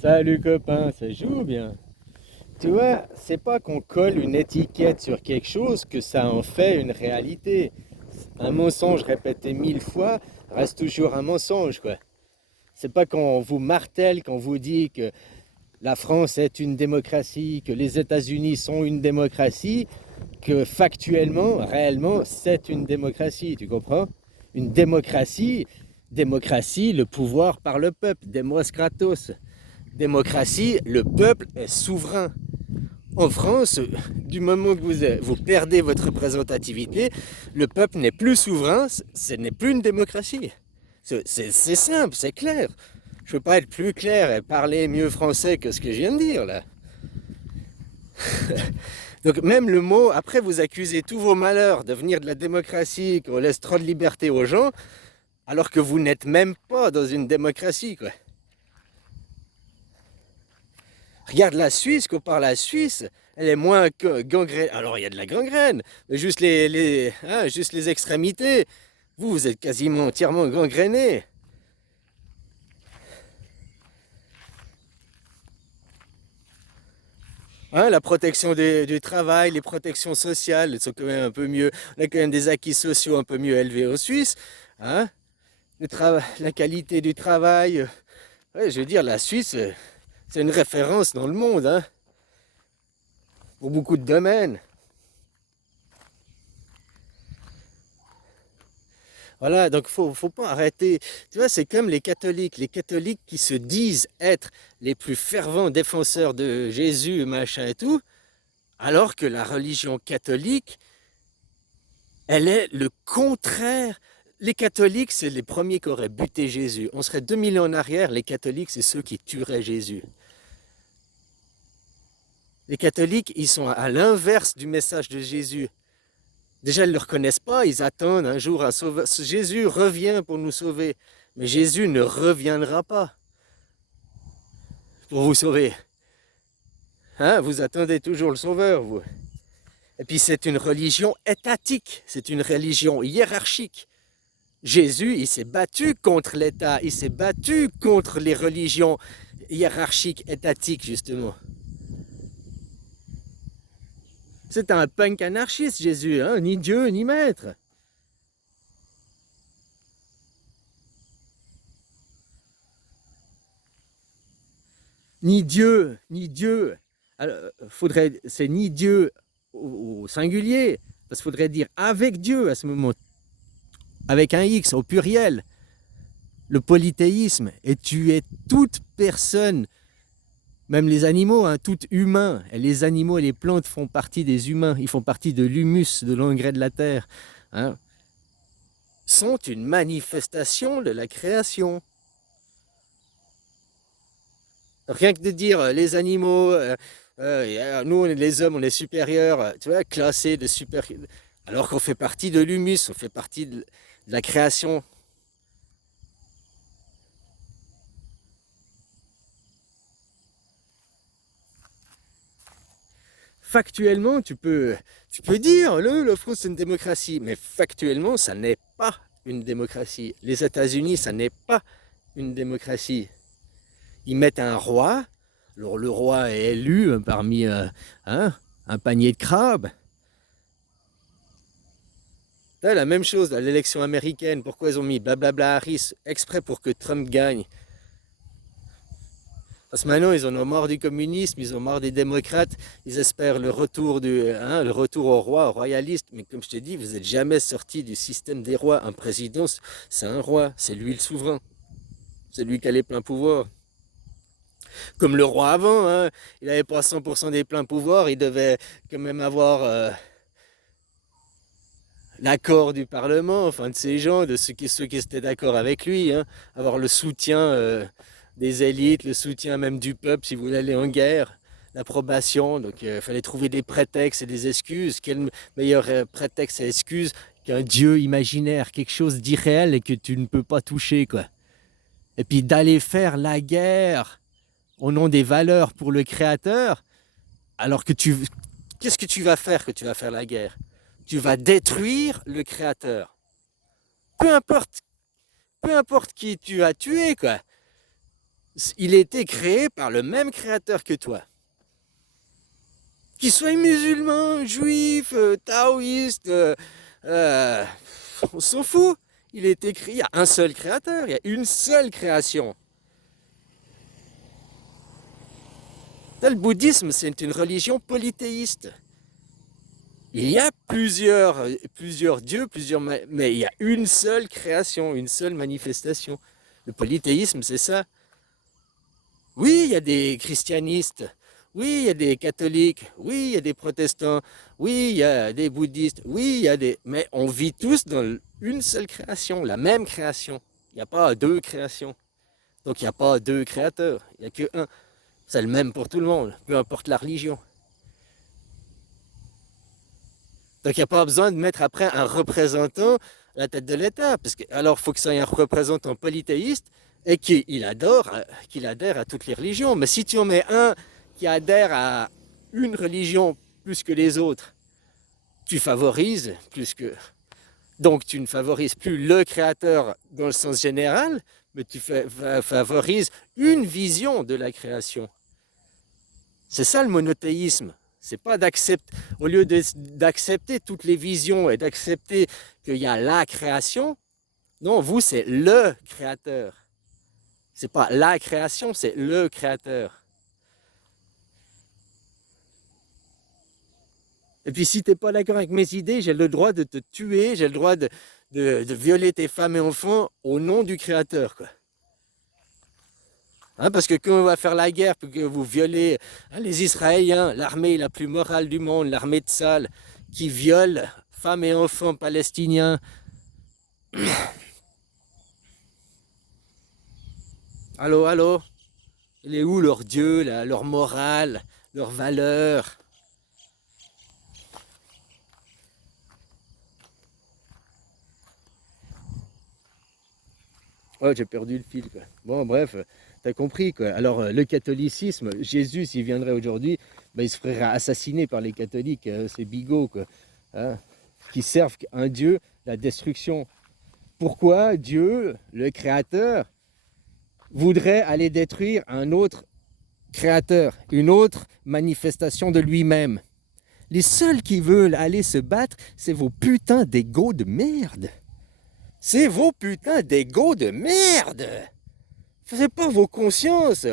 Salut copain, ça joue bien. Tu vois, c'est pas qu'on colle une étiquette sur quelque chose que ça en fait une réalité. Un mensonge répété 1000 fois reste toujours un mensonge, quoi. C'est pas qu'on vous martèle, qu'on vous dit que la France est une démocratie, que les États-Unis sont une démocratie, que factuellement, réellement, c'est une démocratie, tu comprends? Une démocratie, démocratie, le pouvoir par le peuple, demos kratos. Démocratie, le peuple est souverain. En France, du moment que vous perdez votre représentativité, le peuple n'est plus souverain, ce n'est plus une démocratie. C'est simple, c'est clair. Je ne peux pas être plus clair et parler mieux français que ce que je viens de dire là. Donc même le mot, après vous accusez tous vos malheurs de venir de la démocratie, qu'on laisse trop de liberté aux gens, alors que vous n'êtes même pas dans une démocratie, quoi. Regarde la Suisse, compare la Suisse, elle est moins gangrène. Alors il y a de la gangrène, mais juste juste les extrémités. Vous êtes quasiment entièrement gangréné. La protection du travail, les protections sociales elles sont quand même un peu mieux. On a quand même des acquis sociaux un peu mieux élevés en Suisse. Hein. La qualité du travail. Ouais, je veux dire, la Suisse, c'est une référence dans le monde, hein, pour beaucoup de domaines. Voilà, donc faut pas arrêter. Tu vois, c'est comme les catholiques qui se disent être les plus fervents défenseurs de Jésus, machin et tout, alors que la religion catholique, elle est le contraire. Les catholiques, c'est les premiers qui auraient buté Jésus. On serait 2000 ans en arrière, les catholiques, c'est ceux qui tueraient Jésus. Les catholiques, ils sont à l'inverse du message de Jésus. Déjà, ils ne le reconnaissent pas, ils attendent un jour un sauveur. Jésus revient pour nous sauver. Mais Jésus ne reviendra pas pour vous sauver. Hein, vous attendez toujours le sauveur, vous. Et puis c'est une religion étatique, c'est une religion hiérarchique. Jésus, il s'est battu contre l'État, il s'est battu contre les religions hiérarchiques, étatiques, justement. C'est un punk anarchiste, Jésus, hein, ni Dieu, ni maître. Ni Dieu, ni Dieu. Alors, c'est ni Dieu au singulier, parce qu'il faudrait dire avec Dieu à ce moment, avec un X au pluriel. Le polythéisme, et tu es toute personne, même les animaux, hein, tout humain. Et les animaux et les plantes font partie des humains, ils font partie de l'humus, de l'engrais de la terre, hein, sont une manifestation de la création. Rien que de dire les animaux, nous les hommes on est supérieurs, tu vois, classés de super, alors qu'on fait partie de l'humus, on fait partie de la création. Factuellement, tu peux dire la France c'est une démocratie, mais factuellement ça n'est pas une démocratie. Les États-Unis ça n'est pas une démocratie. Ils mettent un roi, alors le roi est élu parmi hein, un panier de crabes. Là, la même chose à l'élection américaine. Pourquoi ils ont mis blablabla Harris exprès pour que Trump gagne? Parce que maintenant, ils en ont marre du communisme, ils ont marre des démocrates, ils espèrent le retour au roi, au royaliste. Mais comme je te dis, vous n'êtes jamais sorti du système des rois. Un président, c'est un roi, c'est lui le souverain, c'est lui qui a les pleins pouvoirs. Comme le roi avant, hein, il n'avait pas 100% des pleins pouvoirs, il devait quand même avoir l'accord du Parlement, enfin de ces gens, de ceux qui étaient d'accord avec lui, hein, avoir le soutien des élites, le soutien même du peuple si vous voulez aller en guerre, l'approbation. Donc il fallait trouver des prétextes et des excuses. Quel meilleur prétexte et excuse qu'un dieu imaginaire, quelque chose d'irréel et que tu ne peux pas toucher, quoi. Et puis d'aller faire la guerre au nom des valeurs pour le créateur, alors que qu'est-ce que tu vas faire que tu vas faire la guerre? Tu vas détruire le créateur. Peu importe, peu importe qui tu as tué, quoi. il a été créé par le même créateur que toi. Qu'il soit musulman, juif, taoïste, on s'en fout. Il a été créé, il y a un seul créateur, il y a une seule création. Le bouddhisme, c'est une religion polythéiste. Il y a plusieurs dieux, mais il y a une seule création, une seule manifestation. Le polythéisme, c'est ça. Oui, il y a des christianistes, oui, il y a des catholiques, oui, il y a des protestants, oui, il y a des bouddhistes, oui, il y a des... Mais on vit tous dans une seule création, la même création. Il n'y a pas deux créations. Donc il n'y a pas deux créateurs, il n'y a qu'un. C'est le même pour tout le monde, peu importe la religion. Donc il n'y a pas besoin de mettre après un représentant à la tête de l'État. Parce que, alors il faut que ça ait un représentant polythéiste et qu'il adhère à toutes les religions. Mais si tu en mets un qui adhère à une religion plus que les autres, tu favorises plus que... Donc tu ne favorises plus le créateur dans le sens général, mais tu favorises une vision de la création. C'est ça le monothéisme. C'est pas d'accepter, au lieu d'accepter toutes les visions et d'accepter qu'il y a la création, non, vous c'est le créateur. C'est pas la création, c'est le créateur. Et puis si tu n'es pas d'accord avec mes idées, j'ai le droit de te tuer, j'ai le droit de violer tes femmes et enfants au nom du créateur, quoi. Hein, parce que quand on va faire la guerre, puis que vous violez les Israéliens, l'armée la plus morale du monde, l'armée de Tsahal, qui viole femmes et enfants palestiniens. Allô, allô? Il est où leur Dieu, leur morale, leur valeur? Oh, j'ai perdu le fil, quoi. Bon, bref, t'as compris, quoi. Alors, le catholicisme, Jésus, s'il viendrait aujourd'hui, ben, il se ferait assassiner par les catholiques, ces bigots, quoi. Hein, qui servent un Dieu, la destruction. Pourquoi Dieu, le créateur, voudrait aller détruire un autre créateur, une autre manifestation de lui-même? Les seuls qui veulent aller se battre, c'est vos putains d'égos de merde. C'est vos putains d'égos de merde. C'est pas vos consciences,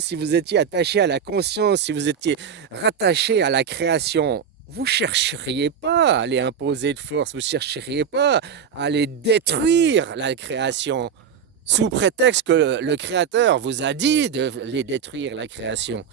si vous étiez attaché à la conscience, si vous étiez rattaché à la création, vous chercheriez pas à les imposer de force, vous chercheriez pas à aller détruire la création, sous prétexte que le créateur vous a dit de les détruire, la création.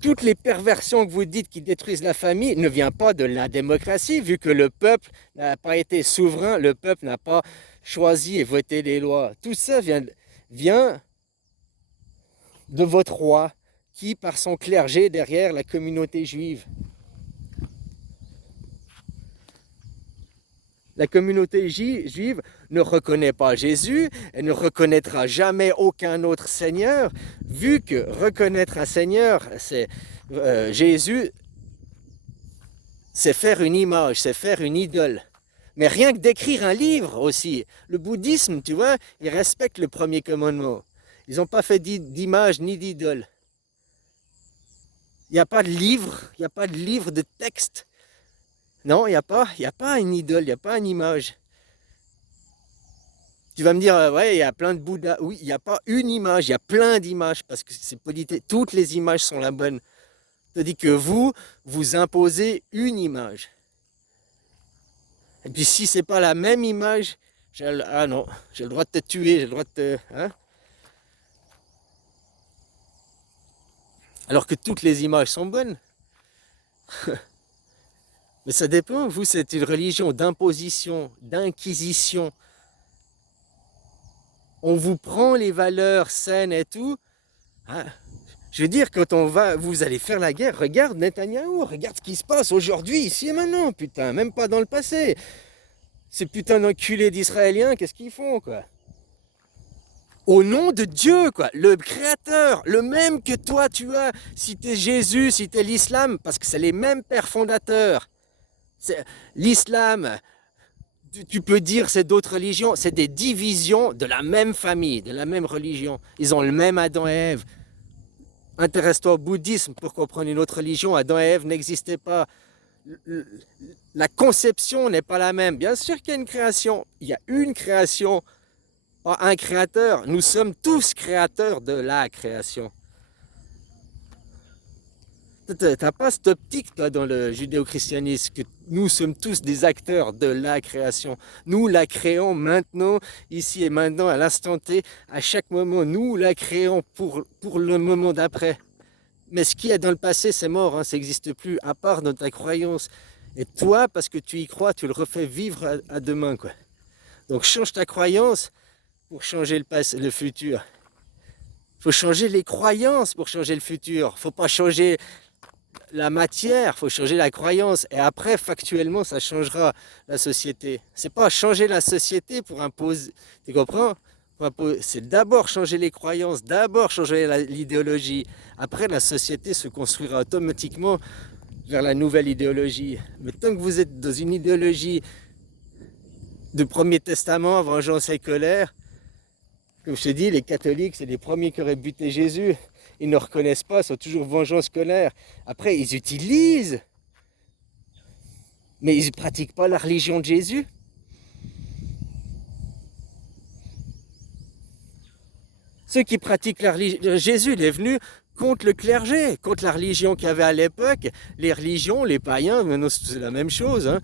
Toutes les perversions que vous dites qui détruisent la famille ne viennent pas de la démocratie, vu que le peuple n'a pas été souverain, le peuple n'a pas choisi et voté les lois. Tout ça vient de votre roi, qui, par son clergé derrière la communauté juive. La communauté juive ne reconnaît pas Jésus, elle ne reconnaîtra jamais aucun autre Seigneur, vu que reconnaître un Seigneur, c'est Jésus, c'est faire une image, c'est faire une idole. Mais rien que d'écrire un livre aussi. Le bouddhisme, tu vois, ils respectent le premier commandement. Ils n'ont pas fait d'image ni d'idole. Il n'y a pas de livre, il n'y a pas de livre de texte. Non, il n'y a pas une idole, il n'y a pas une image. Tu vas me dire, ouais, il y a plein de Bouddhas. Oui, il n'y a pas une image, il y a plein d'images, parce que c'est politique. Toutes les images sont la bonne. C'est-à-dire que vous imposez une image. Et puis si c'est pas la même image, ah non, j'ai le droit de te tuer, j'ai le droit de te... Hein? Alors que toutes les images sont bonnes. Mais ça dépend, vous, c'est une religion d'imposition, d'inquisition. On vous prend les valeurs saines et tout. Hein? Je veux dire, quand vous allez faire la guerre, regarde Netanyahou, regarde ce qui se passe aujourd'hui, ici et maintenant, putain, même pas dans le passé. Ces putains d'enculés d'Israéliens, qu'est-ce qu'ils font, quoi? au nom de Dieu, quoi, le créateur, le même que toi tu as, si tu es Jésus, si tu es l'islam, parce que c'est les mêmes pères fondateurs. L'islam, tu peux dire c'est d'autres religions, c'est des divisions de la même famille, de la même religion. Ils ont le même Adam et Ève. Intéresse-toi au bouddhisme pour comprendre une autre religion. Adam et Ève n'existaient pas. La conception n'est pas la même. Bien sûr qu'il y a une création. Il y a une création, pas un créateur. Nous sommes tous créateurs de la création. T'as pas cette optique, toi, dans le judéo-christianisme, que nous sommes tous des acteurs de la création. Nous la créons maintenant, ici et maintenant, à l'instant T, à chaque moment. Nous la créons pour le moment d'après. Mais ce qu'il y a dans le passé, c'est mort, hein, ça n'existe plus, à part dans ta croyance. Et toi, parce que tu y crois, tu le refais vivre à demain, quoi. Donc change ta croyance pour changer le futur. Il faut changer les croyances pour changer le futur. Il ne faut pas changer la matière, il faut changer la croyance. Et après, factuellement, ça changera la société. C'est pas changer la société pour imposer, tu comprends? C'est d'abord changer les croyances, d'abord changer l'idéologie. Après, la société se construira automatiquement vers la nouvelle idéologie. Mais tant que vous êtes dans une idéologie de Premier Testament, vengeance et colère, comme je te dis, les catholiques, c'est les premiers qui auraient buté Jésus. Ils ne reconnaissent pas, ils sont toujours vengeance, colère. Après, ils utilisent, mais ils ne pratiquent pas la religion de Jésus. Ceux qui pratiquent la religion, Jésus, il est venu contre le clergé, contre la religion qu'il y avait à l'époque, les religions, les païens, maintenant c'est la même chose, hein,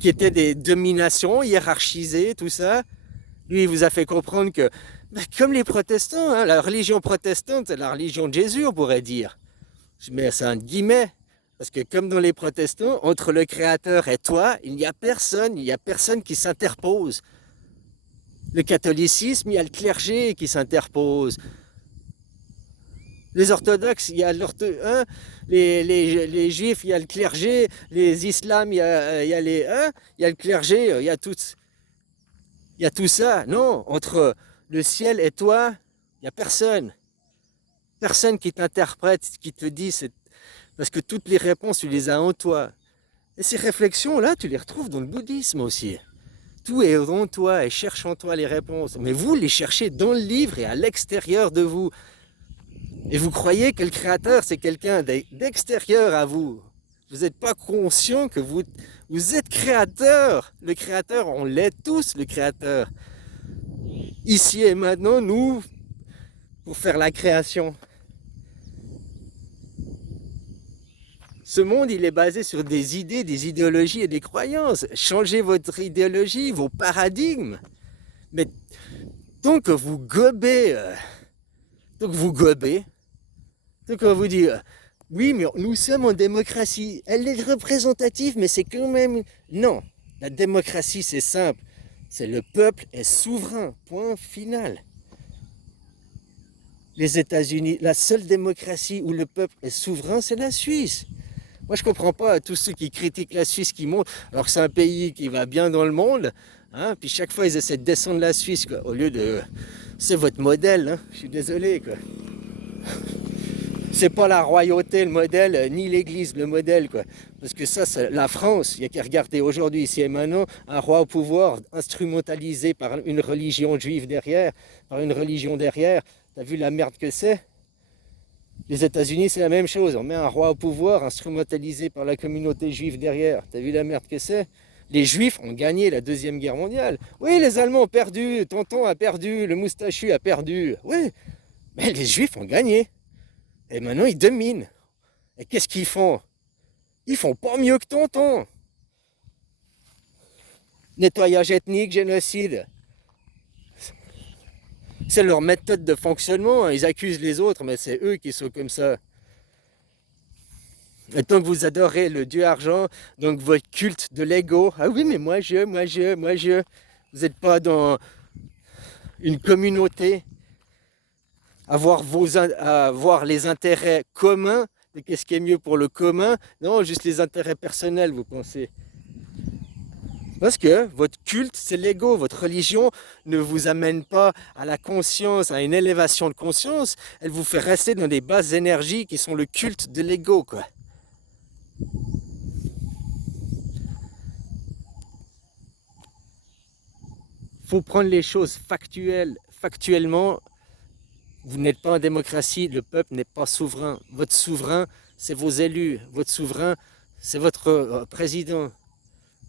qui étaient des dominations hiérarchisées, tout ça. Lui, il vous a fait comprendre que, comme les protestants, hein, la religion protestante, c'est la religion de Jésus, on pourrait dire. Je mets ça en guillemets, parce que comme dans les protestants, entre le Créateur et toi, il n'y a personne qui s'interpose. Le catholicisme, il y a le clergé qui s'interpose. Les orthodoxes, il y a les juifs, il y a le clergé. Les islams, il y a le clergé, il y a tout ça. Non, entre le ciel et toi, il n'y a personne. Personne qui t'interprète, qui te dit, parce que toutes les réponses, tu les as en toi. Et ces réflexions-là, tu les retrouves dans le bouddhisme aussi. Tout est en toi et cherche en toi les réponses. Mais vous les cherchez dans le livre et à l'extérieur de vous. Et vous croyez que le créateur, c'est quelqu'un d'extérieur à vous. Vous n'êtes pas conscient que vous êtes créateur. Le créateur, on l'est tous, le créateur. Ici et maintenant, nous, pour faire la création. Ce monde, il est basé sur des idées, des idéologies et des croyances. Changez votre idéologie, vos paradigmes. Mais tant que vous gobez, tant qu'on vous dit, oui, mais nous sommes en démocratie. Elle est représentative, mais c'est quand même... Non, la démocratie, c'est simple. C'est le peuple est souverain, point final. Les États-Unis, la seule démocratie où le peuple est souverain, c'est la Suisse. Moi, je ne comprends pas tous ceux qui critiquent la Suisse, qui montent, alors que c'est un pays qui va bien dans le monde, hein, puis chaque fois, ils essaient de descendre la Suisse, quoi, au lieu de... C'est votre modèle, hein, je suis désolé, quoi. C'est pas la royauté le modèle, ni l'église le modèle, quoi. Parce que ça, c'est la France. Il y a qu'à regarder aujourd'hui, ici et maintenant, un roi au pouvoir instrumentalisé par une religion juive derrière, par une religion derrière. T'as vu la merde que c'est? Les États-Unis, c'est la même chose. On met un roi au pouvoir instrumentalisé par la communauté juive derrière. T'as vu la merde que c'est? Les Juifs ont gagné la Deuxième Guerre mondiale. Oui, les Allemands ont perdu, Tonton a perdu, le moustachu a perdu. Oui, mais les Juifs ont gagné. Et maintenant, ils dominent. Et qu'est-ce qu'ils font? Ils font pas mieux que Tonton. Nettoyage ethnique, génocide. C'est leur méthode de fonctionnement. Ils accusent les autres, mais c'est eux qui sont comme ça. Et tant que vous adorez le dieu argent, donc votre culte de l'ego, ah oui, mais moi je, vous n'êtes pas dans une communauté à voir les intérêts communs, de qu'est-ce qui est mieux pour le commun, non, juste les intérêts personnels, vous pensez. Parce que votre culte, c'est l'ego. Votre religion ne vous amène pas à la conscience, à une élévation de conscience. Elle vous fait rester dans des basses énergies qui sont le culte de l'ego, quoi. Faut prendre les choses factuellement. Vous n'êtes pas en démocratie, le peuple n'est pas souverain. Votre souverain, c'est vos élus. Votre souverain, c'est votre président.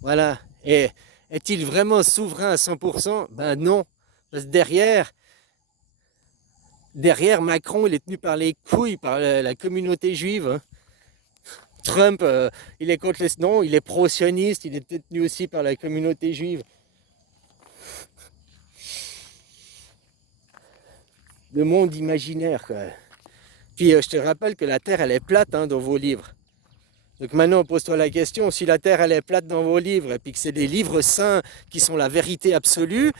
Voilà. Et est-il vraiment souverain à 100%? Ben non. Parce que derrière Macron, il est tenu par les couilles, par la communauté juive, hein. Trump, il est contre les... Non, il est pro-sioniste, il est tenu aussi par la communauté juive. Le monde imaginaire, quoi. Puis je te rappelle que la Terre, elle est plate, hein, dans vos livres. Donc maintenant, pose-toi la question, si la Terre, elle est plate dans vos livres, et puis que c'est des livres saints qui sont la vérité absolue,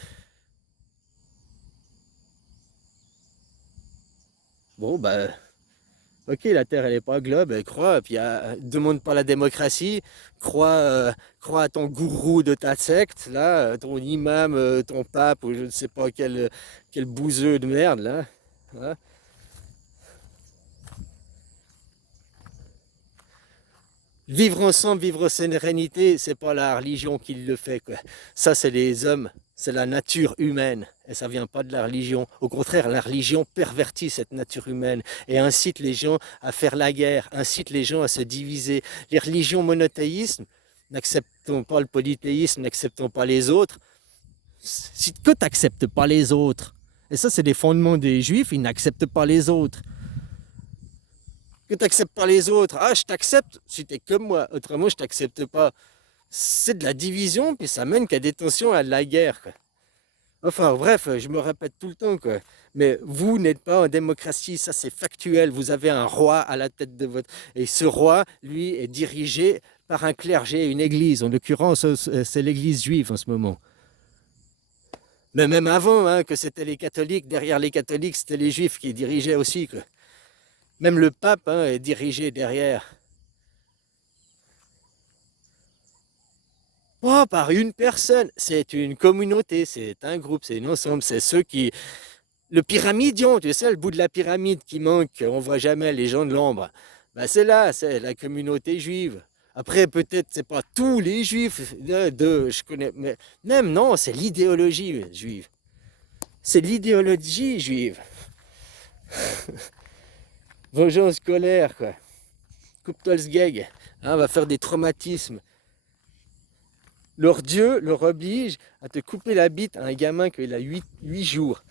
bon, bah, ok, la Terre, elle n'est pas globe, crois, puis demande pas la démocratie, crois à ton gourou de ta secte, là, ton imam, ton pape, ou je ne sais pas quel bouseux de merde, là. Hein. Vivre ensemble, vivre en sérénité, c'est pas la religion qui le fait, quoi. Ça, c'est les hommes, c'est la nature humaine. Et ça vient pas de la religion. Au contraire, la religion pervertit cette nature humaine et incite les gens à faire la guerre, incite les gens à se diviser. Les religions monothéismes, n'acceptons pas le polythéisme, n'acceptons pas les autres. Si que tu n'acceptes pas les autres, et ça, c'est des fondements des juifs, ils n'acceptent pas les autres. Que tu n'acceptes pas les autres. Ah, je t'accepte si tu es comme moi. Autrement, je t'accepte pas. C'est de la division, puis ça mène qu'à des tensions, à de la guerre, quoi. Enfin, bref, je me répète tout le temps, quoi. Mais vous n'êtes pas en démocratie, ça c'est factuel. Vous avez un roi à la tête de votre... Et ce roi, lui, est dirigé par un clergé, une église. En l'occurrence, c'est l'église juive en ce moment. Mais même avant, hein, que c'était les catholiques, derrière les catholiques, c'était les juifs qui dirigeaient aussi, quoi. Même le pape, hein, est dirigé derrière. Oh, par une personne, c'est une communauté, c'est un groupe, c'est une ensemble, c'est ceux qui... Le pyramidion, tu sais, le bout de la pyramide qui manque, on voit jamais les gens de l'ombre. Ben, c'est là, c'est la communauté juive. Après, peut-être, c'est pas tous les juifs, je connais, mais même non, c'est l'idéologie juive. C'est l'idéologie juive. Vengeance, colère, quoi. Coupe-toi le sgeg. Hein, on va faire des traumatismes. Leur Dieu leur oblige à te couper la bite à un gamin qui a 8 jours.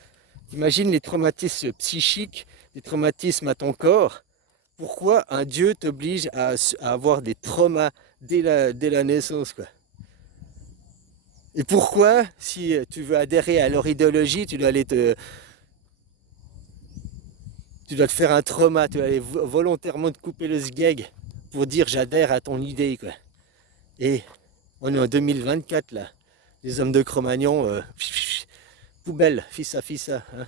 Imagine les traumatismes psychiques, les traumatismes à ton corps. Pourquoi un Dieu t'oblige à avoir des traumas dès la naissance, quoi? Et pourquoi, si tu veux adhérer à leur idéologie, tu dois te faire un trauma, tu dois aller volontairement te couper le sgeg pour dire j'adhère à ton idée, quoi. Et on est en 2024 là. Les hommes de Cro-Magnon, poubelle, fissa, hein.